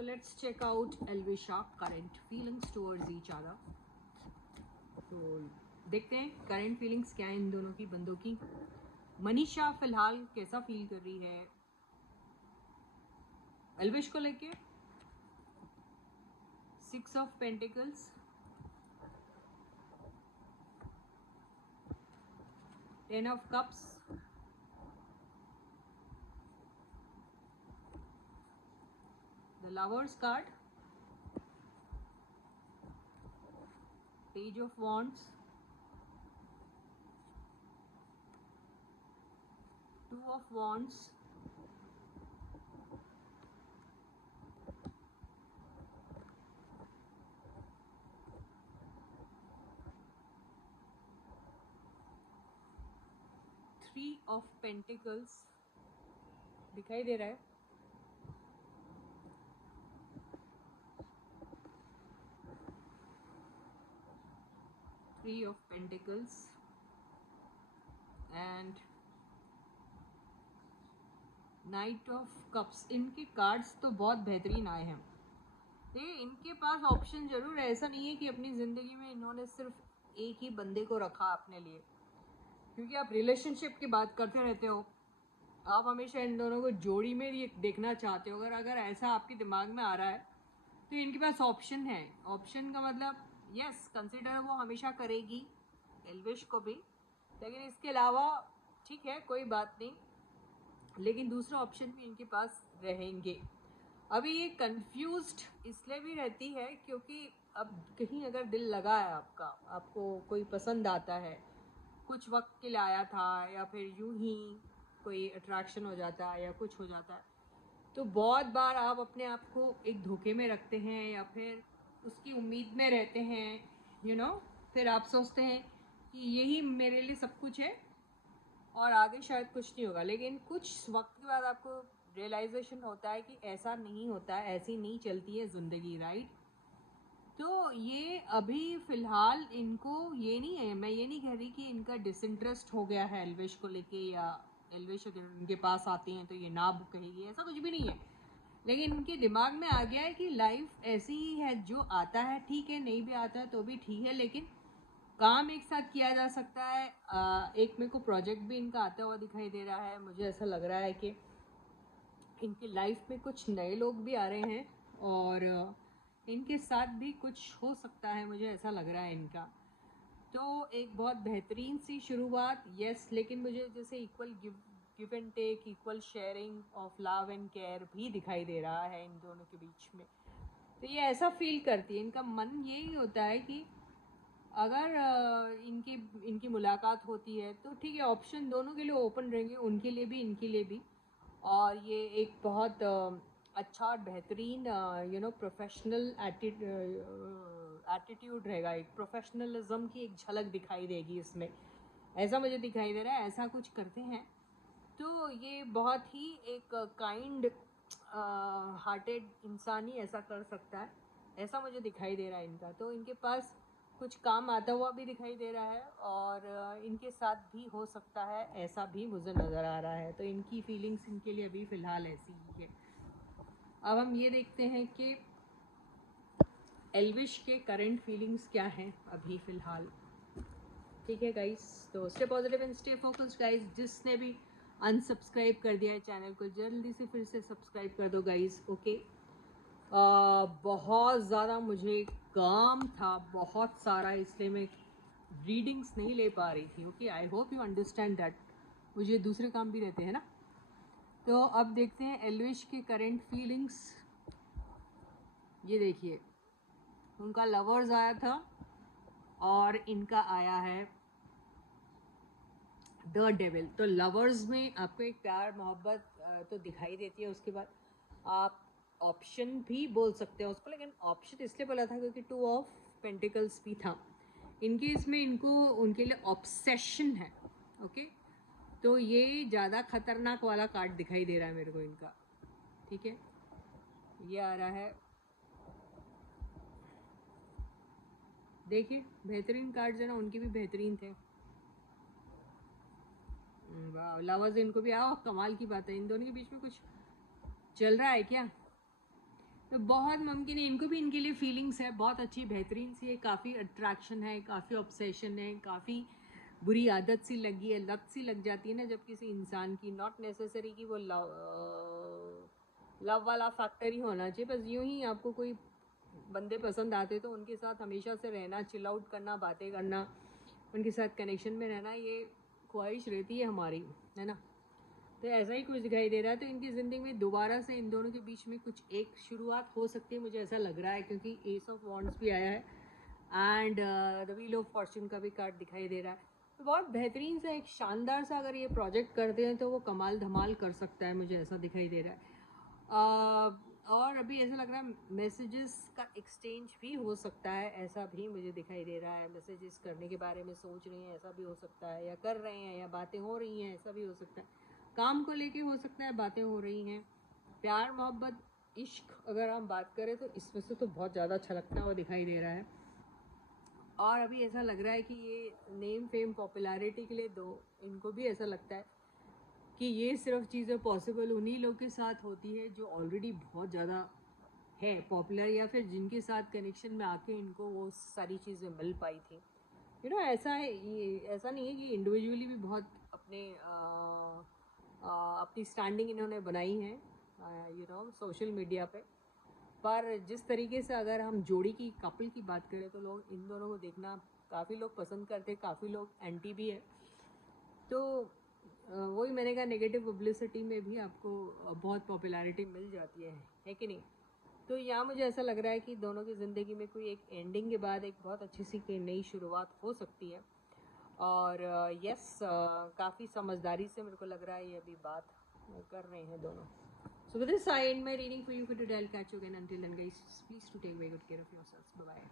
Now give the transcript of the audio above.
So let's check out Elvisha current feelings towards each other. तो देखते हैं current feelings क्या है इन दोनों की, बंदों की। मनीषा फिलहाल कैसा फील कर रही है एल्विश को लेके? 6 of pentacles, 10 of cups, the lovers card, page of wands, 2 of wands, three of pentacles दिखाई दे रहा है, three of pentacles and night of cups. इनके कार्ड्स तो बहुत बेहतरीन आए हैं। ये इनके पास ऑप्शन जरूर है, ऐसा नहीं है कि अपनी ज़िंदगी में इन्होंने सिर्फ एक ही बंदे को रखा अपने लिए, क्योंकि आप रिलेशनशिप की बात करते रहते हो, आप हमेशा इन दोनों को जोड़ी में ही देखना चाहते हो। अगर ऐसा आपके दिमाग में आ रहा है तो इनके पास ऑप्शन है। ऑप्शन का मतलब यस, कंसिडर वो हमेशा करेगी एल्विश को भी, लेकिन इसके अलावा ठीक है कोई बात नहीं, लेकिन दूसरा ऑप्शन भी इनके पास रहेंगे। अभी ये कंफ्यूज्ड इसलिए भी रहती है क्योंकि अब कहीं अगर दिल लगा है आपका, आपको कोई पसंद आता है, कुछ वक्त के लिए आया था, या फिर यूं ही कोई अट्रैक्शन हो जाता है या कुछ हो जाता है, तो बहुत बार आप अपने आप को एक धोखे में रखते हैं या फिर उसकी उम्मीद में रहते हैं, फिर आप सोचते हैं कि यही मेरे लिए सब कुछ है और आगे शायद कुछ नहीं होगा। लेकिन कुछ वक्त के बाद आपको रियलाइजेशन होता है कि ऐसा नहीं होता है, ऐसी नहीं चलती है ज़िंदगी, राइट? तो ये अभी फ़िलहाल इनको ये नहीं है, मैं ये नहीं कह रही कि इनका डिसइंटरेस्ट हो गया है एल्विश को लेके, या एल्विश अगर इनके पास आती हैं तो ये ना कहेगी, ऐसा कुछ भी नहीं है। लेकिन इनके दिमाग में आ गया है कि लाइफ ऐसी ही है, जो आता है ठीक है, नहीं भी आता है तो भी ठीक है, लेकिन काम एक साथ किया जा सकता है। एक मेरे को प्रोजेक्ट भी इनका आता हुआ दिखाई दे रहा है। मुझे ऐसा लग रहा है कि इनकी लाइफ में कुछ नए लोग भी आ रहे हैं और इनके साथ भी कुछ हो सकता है, मुझे ऐसा लग रहा है इनका। तो एक बहुत बेहतरीन सी शुरुआत, यस, लेकिन मुझे जैसे equal give and take, equal sharing of love and care भी दिखाई दे रहा है इन दोनों के बीच में। तो ये ऐसा फील करती है, इनका मन यही होता है कि अगर इनकी मुलाकात होती है तो ठीक है, ऑप्शन दोनों के लिए ओपन रहेंगे, उनके लिए भी इनके लिए भी। और ये एक बहुत अच्छा और बेहतरीन प्रोफेशनल एटीट्यूड रहेगा, एक प्रोफेशनलिज्म की एक झलक दिखाई देगी इसमें, ऐसा मुझे दिखाई दे रहा है। ऐसा कुछ करते हैं तो ये बहुत ही एक काइंड हार्टेड इंसान ही ऐसा कर सकता है, ऐसा मुझे दिखाई दे रहा है इनका। तो इनके पास कुछ काम आता हुआ भी दिखाई दे रहा है और इनके साथ भी हो सकता है, ऐसा भी मुझे नज़र आ रहा है। तो इनकी फीलिंग्स इनके लिए अभी फ़िलहाल ऐसी ही है। अब हम ये देखते हैं कि एल्विश के करंट फीलिंग्स क्या हैं अभी फ़िलहाल। ठीक है गाइस, तो stay positive and stay focused guys. जिसने भी अनसब्सक्राइब कर दिया है चैनल को, जल्दी से फिर से सब्सक्राइब कर दो गाइस, ओके। बहुत ज़्यादा मुझे काम था, बहुत सारा, इसलिए मैं रीडिंग्स नहीं ले पा रही थी, okay. I hope you understand that, मुझे दूसरे काम भी रहते हैं ना। तो अब देखते हैं एल्विश के करंट फीलिंग्स। ये देखिए, उनका लवर्स आया था और इनका आया है द डेविल। तो लवर्स में आपको एक प्यार मोहब्बत तो दिखाई देती है, उसके बाद आप ऑप्शन भी बोल सकते हैं उसको, लेकिन ऑप्शन इसलिए बोला था क्योंकि 2 ऑफ पेंटिकल्स भी था इनके इसमें। इनको उनके लिए ऑब्सेशन है, ओके। तो ये ज़्यादा खतरनाक वाला कार्ड दिखाई दे रहा है मेरे को इनका, ठीक है। ये आ रहा है, देखिए बेहतरीन कार्ड्स है ना, उनके भी बेहतरीन थे। वाह, लवर्स इनको भी आओ, कमाल की बात है। इन दोनों के बीच में कुछ चल रहा है क्या? तो बहुत मुमकिन है इनको भी इनके लिए फीलिंग्स है, बहुत अच्छी बेहतरीन सी है, काफ़ी अट्रैक्शन है, काफ़ी ऑब्सेशन है, काफ़ी बुरी आदत सी लगी है, लत सी लग जाती है ना जब किसी इंसान की। नॉट नेसेसरी कि वो लव वाला फैक्टर ही होना चाहिए, बस यूं ही आपको कोई बंदे पसंद आते तो उनके साथ हमेशा से रहना, चिल आउट करना, बातें करना, उनके साथ कनेक्शन में रहना, ये ख्वाहिश रहती है हमारी, है ना। तो ऐसा ही कुछ दिखाई दे रहा है। तो इनकी ज़िंदगी में दोबारा से इन दोनों के बीच में कुछ एक शुरुआत हो सकती है, मुझे ऐसा लग रहा है, क्योंकि एस ऑफ वॉन्ड्स भी आया है and the wheel of Fortune का भी कार्ड दिखाई दे रहा है। तो बहुत बेहतरीन सा एक शानदार सा अगर ये प्रोजेक्ट करते हैं तो वो कमाल धमाल कर सकता है, मुझे ऐसा दिखाई दे रहा है। और अभी ऐसा लग रहा है मैसेजेस का एक्सचेंज भी हो सकता है, ऐसा भी मुझे दिखाई दे रहा है। मैसेजेस करने के बारे में सोच रही हैं, ऐसा भी हो सकता है, या कर रहे हैं, या बातें हो रही हैं, ऐसा भी हो सकता है। काम को लेके हो सकता है बातें हो रही हैं। प्यार मोहब्बत इश्क अगर हम बात करें तो इसमें से तो बहुत ज़्यादा छलकता हुआ दिखाई दे रहा है। और अभी ऐसा लग रहा है कि ये नेम फेम पॉपुलैरिटी के लिए इनको भी ऐसा लगता है कि ये सिर्फ चीज़ें पॉसिबल उन्हीं लोग के साथ होती है जो ऑलरेडी बहुत ज़्यादा है पॉपुलर, या फिर जिनके साथ कनेक्शन में आके इनको वो सारी चीज़ें मिल पाई थी। ऐसा है, ये ऐसा नहीं है कि इंडिविजुअली भी बहुत अपनी स्टैंडिंग इन्होंने बनाई है सोशल मीडिया पे। पर जिस तरीके से अगर हम जोड़ी की, कपल की बात करें तो लोग इन दोनों को देखना काफ़ी लोग पसंद करते हैं, काफ़ी लोग एंटी भी है। तो वही मैंने कहा, नेगेटिव पब्लिसिटी में भी आपको बहुत पॉपुलैरिटी मिल जाती है कि नहीं। तो यहाँ मुझे ऐसा लग रहा है कि दोनों की ज़िंदगी में कोई एक एंडिंग के बाद एक बहुत अच्छी सी कोई नई शुरुआत हो सकती है। और यस, काफ़ी समझदारी से मेरे को लग रहा है ये अभी बात कर रहे हैं दोनों। So with this, I end my reading for you for today. I'll catch you again. Until then, guys, please to take very good care of yourselves. Bye bye.